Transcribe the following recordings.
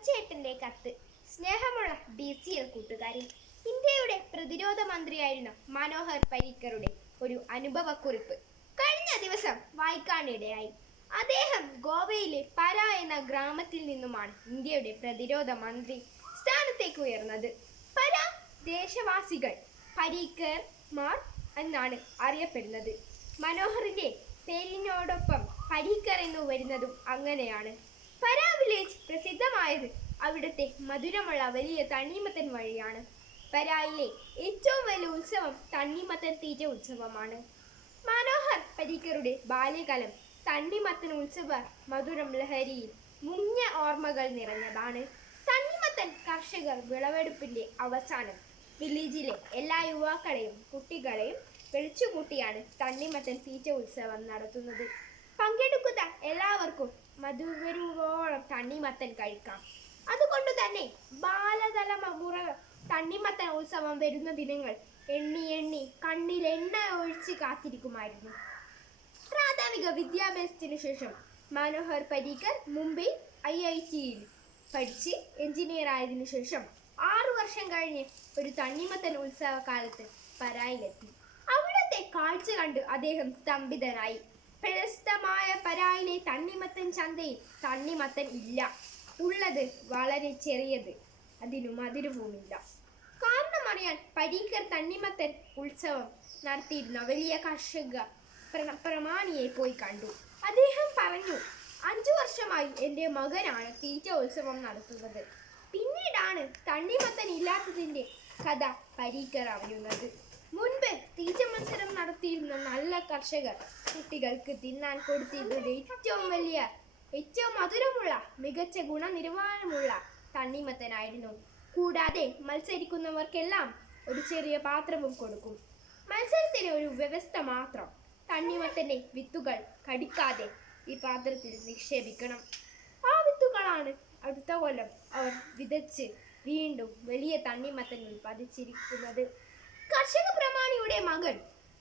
തച്ചേട്ടന്റെ കത്ത്. സ്നേഹമുള്ള D C L കൂട്ടുകാരി ഇന്ത്യയുടെ പ്രതിരോധ മന്ത്രിയായിരുന്ന മനോഹർ പരീക്കറുടെ ഒരു അനുഭവക്കുറിപ്പ് കഴിഞ്ഞ ദിവസം വായിക്കാനിടയായി. അദ്ദേഹം ഗോവയിലെ പര എന്ന ഗ്രാമത്തിൽ നിന്നുമാണ് ഇന്ത്യയുടെ പ്രതിരോധ മന്ത്രി സ്ഥാനത്തേക്ക് ഉയർന്നത്. പര ദേശവാസികൾ പരീക്കർ മാർ എന്നാണ് അറിയപ്പെടുന്നത്. മനോഹറിന്റെ പേരിനോടൊപ്പം പരീക്കർ എന്ന് വരുന്നതും അങ്ങനെയാണ്. പര വില്ലേജ് പ്രസിദ്ധമായത് അവിടുത്തെ മധുരമുള്ള വലിയ തണ്ണിമത്തൻ വഴിയാണ്. പരായിലെ ഏറ്റവും വലിയ ഉത്സവം തണ്ണിമത്തൻ തീറ്റ ഉത്സവമാണ്. മനോഹർ പരീക്കറുടെ ബാല്യകാലം തണ്ണിമത്തൻ ഉത്സവ മധുരം ലഹരിയിൽ മുങ്ങിയ ഓർമ്മകൾ നിറഞ്ഞതാണ്. തണ്ണിമത്തൻ കർഷകർ വിളവെടുപ്പിന്റെ അവസാനം വില്ലേജിലെ എല്ലാ യുവാക്കളെയും കുട്ടികളെയും വിളിച്ചുകൂട്ടിയാണ് തണ്ണിമത്തൻ തീറ്റ ഉത്സവം നടത്തുന്നത്. പങ്കെടുക്കുന്ന എല്ലാവർക്കും മധുവരുവോളം തണ്ണിമത്തൻ കഴിക്കാം. അതുകൊണ്ട് തന്നെ ബാലതല മുറ തണ്ണിമത്തൻ ഉത്സവം വരുന്ന ദിനങ്ങൾ എണ്ണി എണ്ണി കണ്ണിൽ എണ്ണ ഒഴിച്ച് കാത്തിരിക്കുമായിരുന്നു. പ്രാഥമിക വിദ്യാഭ്യാസത്തിനു ശേഷം മനോഹർ പരീക്കർ മുംബൈ ഐ ഐ ടിയിൽ പഠിച്ച് എഞ്ചിനീയർ ആയതിനു ശേഷം ആറു വർഷം കഴിഞ്ഞ് ഒരു തണ്ണിമത്തൻ ഉത്സവ കാലത്ത് പരായിലെത്തി. അവിടുത്തെ കാഴ്ച കണ്ട് അദ്ദേഹം സ്തംഭിതനായി. പ്രശസ്തമായ പരായിലെ തണ്ണിമത്തൻ ചന്തയിൽ തണ്ണിമത്തൻ ഇല്ല. ഉള്ളത് വളരെ ചെറിയത്. അതിനു മധുരവുമില്ല കാരണം അറിയാൻ പരീക്കർ തണ്ണിമത്തൻ ഉത്സവം നടത്തിയിരുന്ന വലിയ കർഷക പ്രമാണിയെ പോയി കണ്ടു. അദ്ദേഹം പറഞ്ഞു അഞ്ചു വർഷമായി എന്റെ മകനാണ് തീറ്റ ഉത്സവം നടത്തുന്നത്. പിന്നീടാണ് തണ്ണിമത്തൻ ഇല്ലാത്തതിന്റെ കഥ പരീക്കർ അറിയുന്നത്. മുൻപ് തീറ്റ മത്സരം നടത്തിയിരുന്ന നല്ല കർഷകർ കുട്ടികൾക്ക് തിന്നാൻ കൊടുത്തിരുന്നത് ഏറ്റവും വലിയ ഏറ്റവും മധുരമുള്ള മികച്ച ഗുണനിലവാരമുള്ള തണ്ണിമത്തനായിരുന്നു. കൂടാതെ മത്സരിക്കുന്നവർക്കെല്ലാം ഒരു ചെറിയ പാത്രവും കൊടുക്കും. മത്സരത്തിന് ഒരു വ്യവസ്ഥ മാത്രം. തണ്ണിമത്തന്റെ വിത്തുകൾ കടിക്കാതെ ഈ പാത്രത്തിൽ നിക്ഷേപിക്കണം. ആ വിത്തുകളാണ് അടുത്ത കൊല്ലം അവർ വിതച്ച് വീണ്ടും വലിയ തണ്ണിമത്തൻ ഉൽപ്പാദിച്ചിരിക്കുന്നത്. കർഷക പ്രമാണിയുടെ മകൻ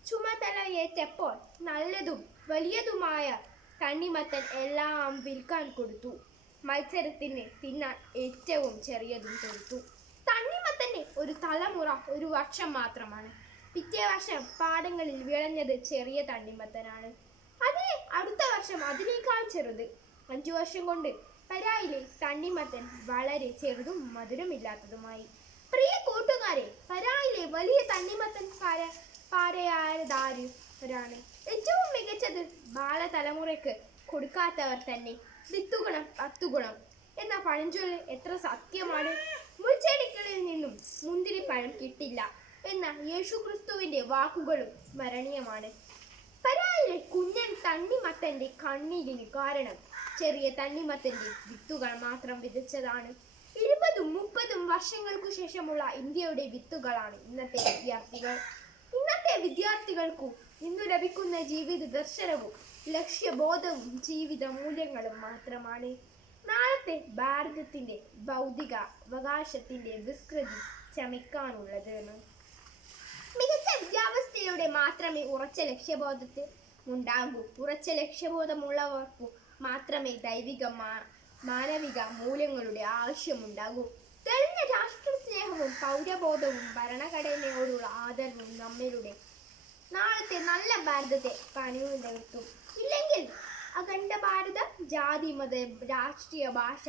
ചുമതലയേറ്റപ്പോൾ നല്ലതും വലിയതുമായ തണ്ണിമത്തൻ എല്ലാം വിൽക്കാൻ കൊടുത്തു. മത്സരത്തിന് തിന്നാൻ ഏറ്റവും ചെറിയതും കൊടുത്തു. തണ്ണിമത്തന്റെ ഒരു തലമുറ ഒരു വർഷം മാത്രമാണ്. പിറ്റേ വർഷം പാടങ്ങളിൽ വിളഞ്ഞത് ചെറിയ തണ്ണിമത്തനാണ്. അതേ അടുത്ത വർഷം അതിനേക്കാൾ ചെറുത്. അഞ്ചു വർഷം കൊണ്ട് പരായിലെ തണ്ണിമത്തൻ വളരെ ചെറുതും മധുരമില്ലാത്തതുമായി. പ്രിയ കൂട്ടുകാരെ പരായിലെ വലിയ തണ്ണിമത്തൻ പാര പാരയാരതാരാണ് ഏറ്റവും മികച്ചത് ബാലതലമുറയ്ക്ക് കൊടുക്കാത്തവർ തന്നെ വിത്തുഗുണം പത്തുഗുണം എന്ന പഴഞ്ചൊല്ല് എത്ര സത്യമാണ്? മുൾച്ചെടികളിൽ നിന്നും മുന്തിരിപ്പഴം കിട്ടില്ല എന്ന യേശുക്രിസ്തുവിന്റെ വാക്കുകളും സ്മരണീയമാണ്. പരായിലെ കുഞ്ഞൻ തണ്ണിമത്തന്റെ കണ്ണീരിന് കാരണം ചെറിയ തണ്ണിമത്തന്റെ വിത്തുകൾ മാത്രം വിതച്ചതാണ്. ഇരുപതും മുപ്പതും വർഷങ്ങൾക്കു ശേഷമുള്ള ഇന്ത്യയുടെ വിത്തുകളാണ് ഇന്നത്തെ വിദ്യാർത്ഥികൾ. ഇന്നത്തെ വിദ്യാർത്ഥികൾക്കു ഇന്നു ലഭിക്കുന്ന ജീവിത ദർശനവും ലക്ഷ്യബോധവും ജീവിത മൂല്യങ്ങളും മാത്രമാണ്. നാളത്തെ ഭാരതത്തിന്റെ ഭൗതിക അവകാശത്തിന്റെ വിസ്കൃതി ചമിക്കാനുള്ളത് മികച്ച വിദ്യാവസ്ഥയിലൂടെ മാത്രമേ ഉറച്ച ലക്ഷ്യബോധത്തിൽ ഉണ്ടാകൂ. ഉറച്ച ലക്ഷ്യബോധമുള്ളവർക്കു മാത്രമേ ദൈവിക മാ- മാനവിക മൂല്യങ്ങളുടെ ആവശ്യമുണ്ടാകൂ. തെളിഞ്ഞ രാഷ്ട്ര സ്നേഹവും പൗരബോധവും ഭരണഘടനയോടുള്ള ആദരവും നമ്മളുടെ നാളത്തെ നല്ല ഭാരതത്തെ പണിവ് നിർത്തും ഇല്ലെങ്കിൽ അഖണ്ഡ ഭാരത ജാതി മത രാഷ്ട്രീയ ഭാഷ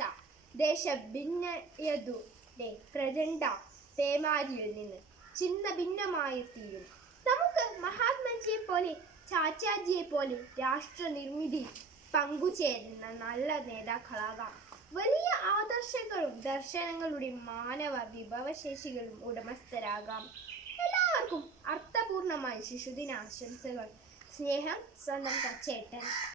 ദേശ ഭിന്നയതുടെ പ്രചണ്ഡ പേമാരിയിൽ നിന്ന് ചിന്ത ഭിന്നമായി തീരും. നമുക്ക് മഹാത്മജിയെ പോലെ ചാച്ചാജിയെ പോലെ രാഷ്ട്ര നിർമ്മിതി പങ്കുചേരുന്ന നല്ല നേതാക്കളാകാം. വലിയ ആദർശങ്ങളും ദർശനങ്ങളുടെ മാനവ വിഭവശേഷികളും ഉടമസ്ഥരാകാം. എല്ലാവർക്കും അർത്ഥപൂർണമായ ശിശുദിനാശംസകൾ. സ്നേഹം സ്വന്തം തച്ചേട്ടൻ